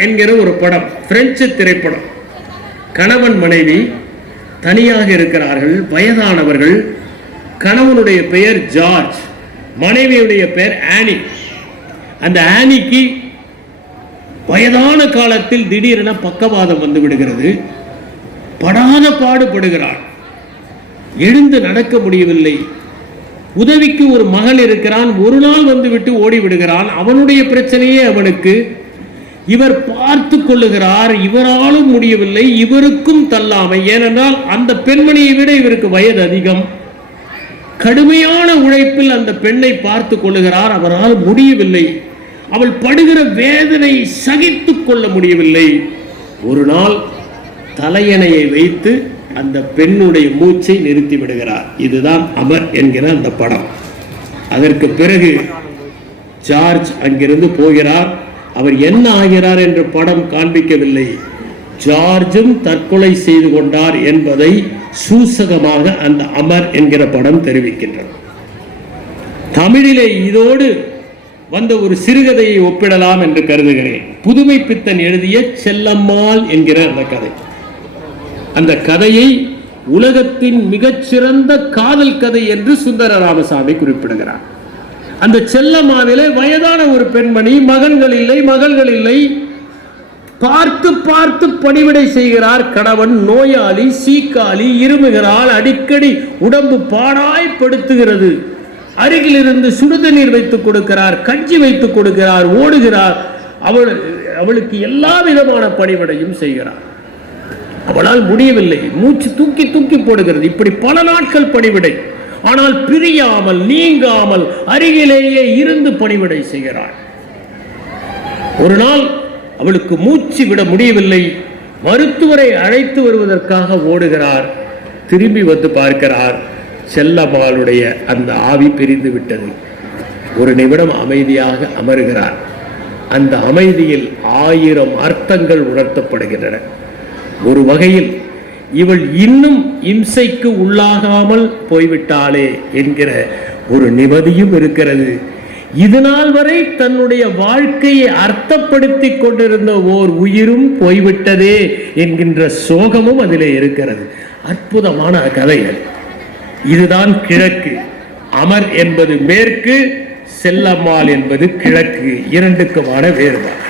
என்கிற ஒரு படம் பிரெஞ்சு திரைப்படம். கணவன் மனைவி தனியாக இருக்கிறார்கள் வயதானவர்கள். கணவனுடைய பெயர் ஜார்ஜ் மனைவியுடைய பெயர் ஆனி. அந்த ஆனிக்கு வயதான காலத்தில் திடீரென பக்கவாதம் வந்து விடுகிறது. படாத பாடுபடுகிறாள். எழுந்து நடக்க முடியவில்லை. உதவிக்கு ஒரு மகள் இருக்கிறான். ஒரு நாள் வந்துவிட்டு ஓடி விடுகிறான் அவனுடைய பிரச்சனையே அவனுக்கு இவர் பார்த்து கொள்ளுகிறார். இவராலும் முடியவில்லை. இவருக்கும் தள்ளாமை. ஏனென்றால் அந்த பெண்மணியை விட இவருக்கு வயது அதிகம். கடுமையான உழைப்பில் அந்த பெண்ணை பார்த்து கொள்ளுகிறார். அவரால் முடியவில்லை. அவள் படுகிற வேதனை சகித்து கொள்ள முடியவில்லை. ஒரு நாள் தலையணையை வைத்து அந்த பெண்ணுடைய மூச்சை நிறுத்தி விடுகிறார். இதுதான் அமர் என்கிற அந்த படம். அதற்கு பிறகு ஜார்ஜ் அங்கிருந்து போகிறார். அவர் என்ன ஆகிறார் என்று படம் காண்பிக்கவில்லை. ஜார்ஜும் தற்கொலை செய்து கொண்டார் என்பதை சூசகமாக அந்த அமர் என்கிற படம் தெரிவிக்கின்றது. தமிழிலே இதோடு வந்த ஒரு சிறுகதையை ஒப்பிடலாம் என்று கருதுகிறேன். புதுமை பித்தன் எழுதிய செல்லம்மாள் என்கிற அந்த கதை. அந்த கதையை உலகத்தின் மிகச்சிறந்த காதல் கதை என்று சுந்தர ராமசாமி குறிப்பிடுகிறார். அந்த செல்லம்மாவிலே வயதான ஒரு பெண்மணி மகன்கள் இல்லை மகள்கள் இல்லை. பார்த்து பார்த்து பணிவிடை செய்கிறார் கணவன் நோயாளி சீக்காளி இருமுகிறாள் அடிக்கடி உடம்பு பாடாய்ப்படுத்துகிறது அருகில் இருந்து சுடுதண்ணீர் வைத்துக் கொடுக்கிறார் கஞ்சி வைத்துக் கொடுக்கிறார் ஓடுகிறார். அவள் அவளுக்கு எல்லா விதமான பணிவிடையும் செய்கிறார். அவளால் முடியவில்லை. மூச்சு தூக்கி தூக்கி போடுகிறது. இப்படி பல நாட்கள் பணிவிடை. ஆனால் பிரியாமல் நீங்காமல் அருகிலேயே இருந்து பணிவிடை செய்கிறாள். ஒரு நாள் அவளுக்கு மூச்சு விட முடியவில்லை. மருத்துவரை அழைத்து வருவதற்காக ஓடுகிறார். திரும்பி வந்து பார்க்கிறார். செல்லம்மாளுடைய அந்த ஆவி பிரிந்து விட்டது. ஒரு நிமிடம் அமைதியாக அமருகிறார். அந்த அமைதியில் ஆயிரம் அர்த்தங்கள் உணர்த்தப்படுகின்றன. ஒரு வகையில் இவள் இன்னும் இம்சைக்கு உள்ளாகாமல் போய்விட்டாளே என்கிற ஒரு நிம்மதியும் இருக்கிறது. இதுநாள் வரை தன்னுடைய வாழ்க்கையை அர்த்தப்படுத்திக் கொண்டிருந்த ஓர் உயிரும் போய்விட்டதே என்கின்ற சோகமும் அதிலே இருக்கிறது. அற்புதமான கதை அது. இதுதான் கிழக்கு. அமர் என்பது மேற்கு செல்லம்மாள் என்பது கிழக்கு. இரண்டுக்குமான வேறுபாடு.